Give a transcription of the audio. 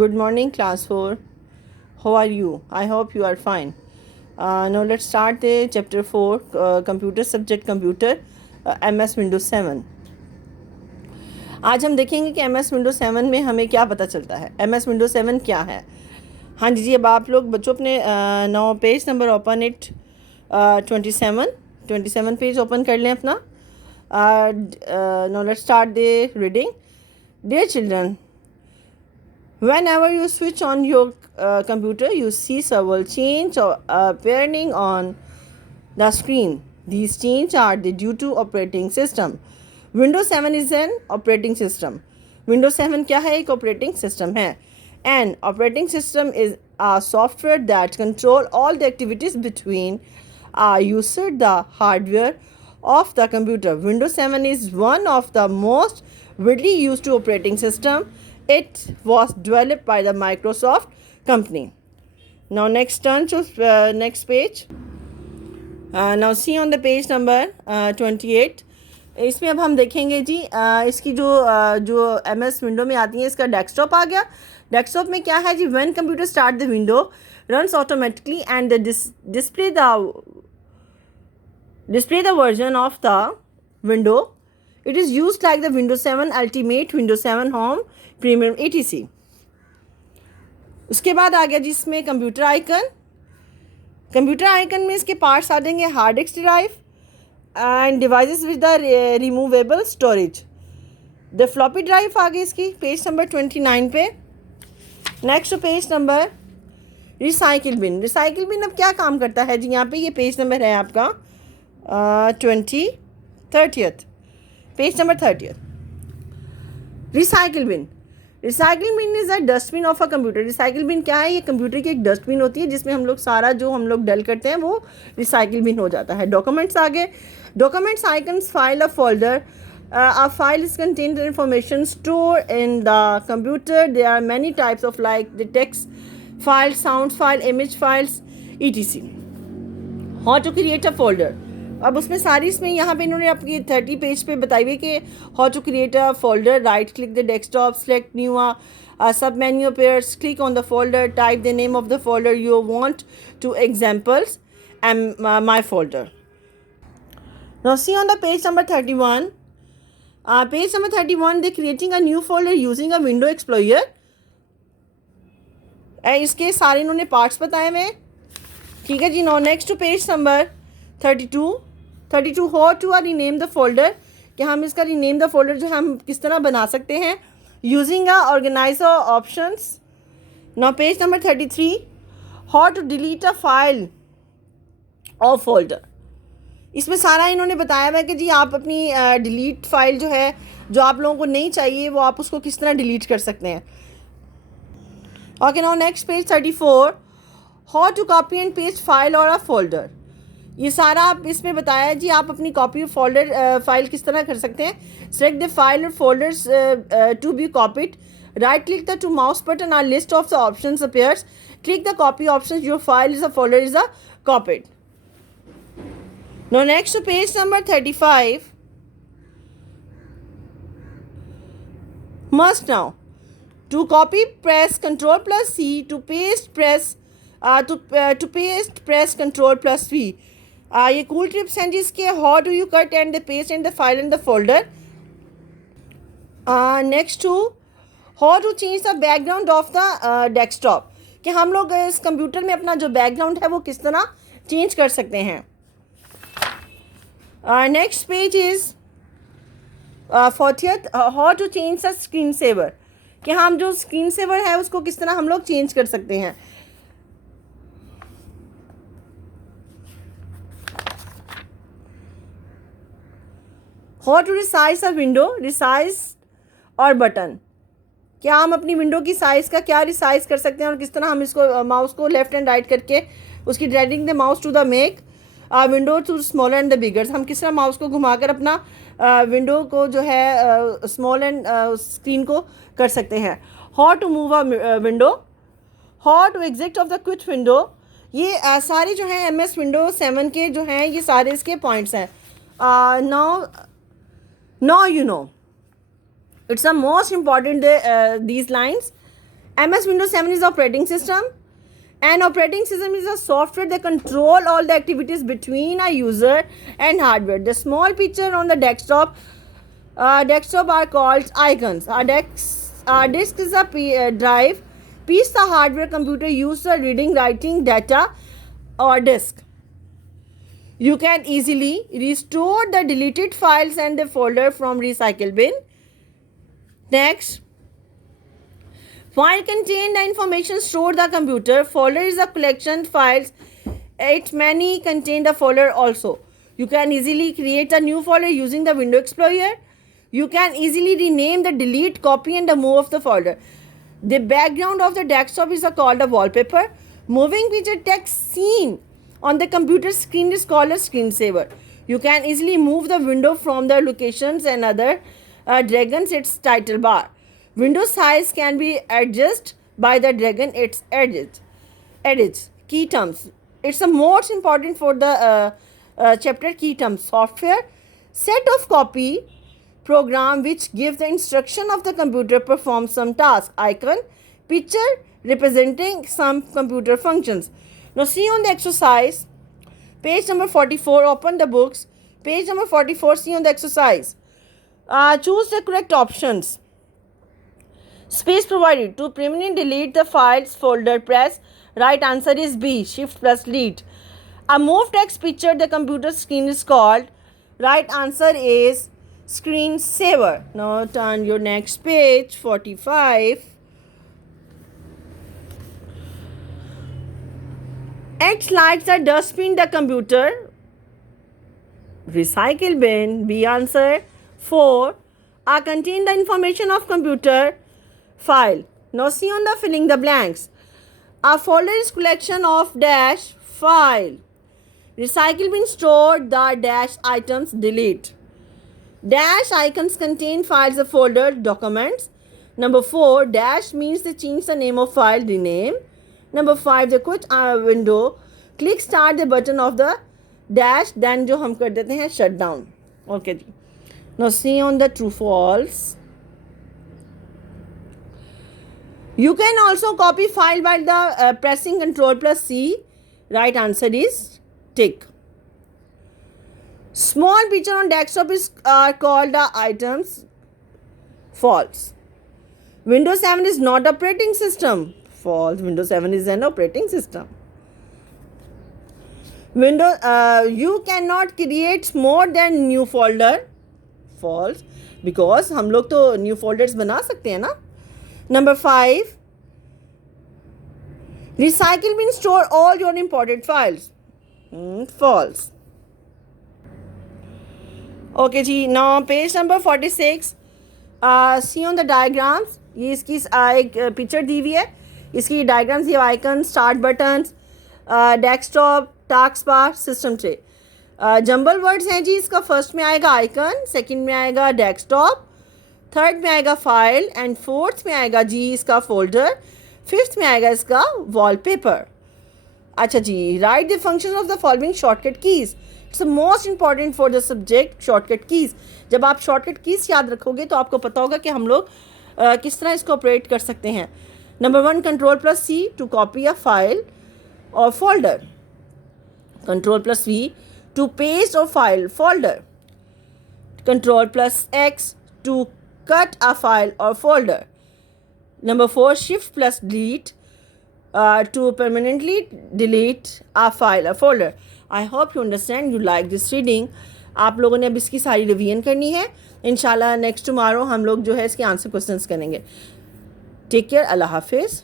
Good morning, class 4. How are you? I hope you are fine. Now let's start the chapter 4, computer subject computer, MS Windows 7. आज हम देखेंगे कि MS Windows 7 में हमें क्या पता चलता है. MS Windows 7 क्या है. हाँ जी, अब आप लोग बच्चों अपने नौ page number open it 27 page open कर लें अपना. Now let's start the reading. Dear children, whenever you switch on your computer, you see several changes appearing on the screen. These changes are due to operating system. Windows 7 is an operating system. Windows 7 क्या है? एक operating system है. An operating system is a software that control all the activities between a user, the hardware of the computer. Windows 7 is one of the most widely used operating system. It was developed by the Microsoft company. Now next turn to next page. Now see on the page number 28. इसमें अब हम देखेंगे जी इसकी जो MS window में आती है, इसका डेस्कटॉप आ गया. डेस्कटॉप में क्या है जी? When computer start the window runs automatically and display the version of the window. It is used like the Windows 7 Ultimate, Windows 7 Home, Premium etc. उसके बाद आ गया जिसमें कंप्यूटर आइकन. कंप्यूटर आइकन में इसके पार्ट्स आ जाएंगे hard disk drive and devices with the removable storage. The floppy drive आ गई इसकी पेज नंबर 29 पे. Next page number recycle bin. Recycle bin अब क्या काम करता है जी? यहाँ पे ये पेज नंबर है आपका 30th page number 30th. Recycle bin. Recycle bin is a dustbin of a computer. Recycle bin क्या है? ये कंप्यूटर की एक डस्टबिन होती है जिसमें हम लोग सारा जो हम लोग डल करते हैं वो रिसाइकिल बिन हो जाता है. डॉक्यूमेंट्स आगे. Documents icons file a folder. A file is contained information stored in the computer. There are many types of like the text file, sound file, image files, etc. How to create a folder. अब उसमें सारी इसमें यहाँ पे इन्होंने आपकी 30 page पे बताई हुई कि how to create a folder. Right click the desktop, select new sub menu appears, click on the folder, type the name of the folder you want to examples and my folder. Now see on the page number 31. Page number 31, they creating a new folder using a window explorer. इसके सारे इन्होंने parts बताए हुए हैं. ठीक है जी. No next to page number 32 how to rename the folder. कि हम इसका रीनेम द फोल्डर जो हम किस तरह बना सकते हैं using a organiser options. No page number 33 how to delete a file और फोल्डर. इसमें सारा इन्होंने बताया हुआ है कि जी आप अपनी डिलीट फाइल जो है जो आप लोगों को नहीं चाहिए वो आप उसको किस तरह डिलीट कर सकते हैं. Okay. Now next page 34 how to copy and paste file और अ फोल्डर. ये सारा आप इसमें बताया है जी आप अपनी कॉपी फोल्डर फाइल किस तरह कर सकते हैं. सेलेक्ट द फाइल और folders to be copied. Right click the two mouse button. Are list of the options appears. Click the copy option. Your file is a folder is a copied. Now next to page number 35. Must now. To copy press Ctrl plus C. To paste press press Ctrl plus V. ये cool tips हैं जिसके how do you cut and the paste and the file and the folder. Next to how to change the background of the desktop. कि हम लोग इस computer में अपना जो बैकग्राउंड है वो किस तरह चेंज कर सकते हैं. Next page is 40th how to change the screen saver. कि हम जो स्क्रीन सेवर है उसको किस तरह हम लोग चेंज कर सकते हैं. How to resize a window, resize और बटन. क्या हम अपनी विंडो की साइज़ का क्या रिसाइज कर सकते हैं और किस तरह हम इसको माउस को लेफ्ट एंड राइट करके उसकी dragging the mouse to the make window to small and the bigger. हम किस तरह माउस को घुमाकर अपना विंडो को जो है स्मॉल एंड स्क्रीन को कर सकते हैं. How to move a window. How to exit of the quick window. ये सारे जो हैं MS विंडो 7 के जो हैं ये सारे इसके पॉइंट्स हैं. Now you know it's the most important these lines. MS Windows 7 is the operating system. An operating system is a software that control all the activities between a user and hardware. The small picture on the desktop are called icons. Our disk is a drive piece the hardware computer use for reading, writing data or disk. You can easily restore the deleted files and the folder from recycle bin. Next, file contain the information stored the computer. Folder is a collection files. It many contain the folder also. You can easily create a new folder using the Window Explorer. You can easily rename the delete, copy and the move of the folder. The background of the desktop is called a wallpaper. Moving picture text seen on the computer screen is called a screensaver. You can easily move the window from the locations and other dragging its title bar. Window size can be adjusted by the dragging its edges. Key terms. It's the most important for the chapter key terms. Software set of copy program which gives the instruction of the computer perform some task. Icon picture representing some computer functions. Now see on the exercise page number 44. Open the books. Page number 44. See on the exercise. Choose the correct options. Space provided to permanently delete the files folder. Press right answer is B. Shift plus delete. A move text picture the computer screen is called. Right answer is screensaver. Now turn your next page 45. X lights the dustbin the computer. Recycle bin. B answer. 4. Contain the information of computer file. Now see on the filling the blanks. A folder is collection of dash file. Recycle bin store the dash items. Delete. Dash icons contain files of folder documents. Number 4. Dash means they change the name of file. Rename. Number 5. The quit window. Click start the button of the dash. Then जो हम कर देते हैं shut down. Okay ji. Now see on the true false. You can also copy file by the pressing Ctrl plus C. Right answer is tick. Small picture on desktop is called the items. False. Windows 7 is not operating system. False. Windows 7 is an operating system. You cannot create more than new folder. False. Because हम लोग तो new folders बना सकते हैं ना. Number 5. Recycle bin store all your imported files. False. Okay ji. Now page number 46. See on the diagrams. ये इसकी एक पिक्चर दी हुई है. इसकी डायग्राम्स ये icon start buttons desktop task bar system tray jumble words हैं जी. इसका फर्स्ट में आएगा आइकन, सेकंड में आएगा डेस्कटॉप, थर्ड में आएगा फाइल एंड फोर्थ में आएगा जी इसका फोल्डर, फिफ्थ में आएगा इसका वॉलपेपर. अच्छा जी. Right the function of the following shortcut keys. It's most important for the subject shortcut keys. जब आप शॉर्टकट कीज़ याद रखोगे तो आपको पता होगा कि हम लोग किस तरह इसको ऑपरेट कर सकते हैं. Number 1 control plus C to copy a file और folder. Control plus V to paste or file folder. Control plus X to cut a file or folder. Number 4 shift plus delete to permanently delete a file or folder. I hope you understand, you like this reading. आप लोगों ने अब इसकी सारी revision करनी है. इंशाल्लाह next tomorrow हम लोग जो है इसके आंसर क्वेश्चंस करेंगे. Take care. अल्लाह हाफिज़.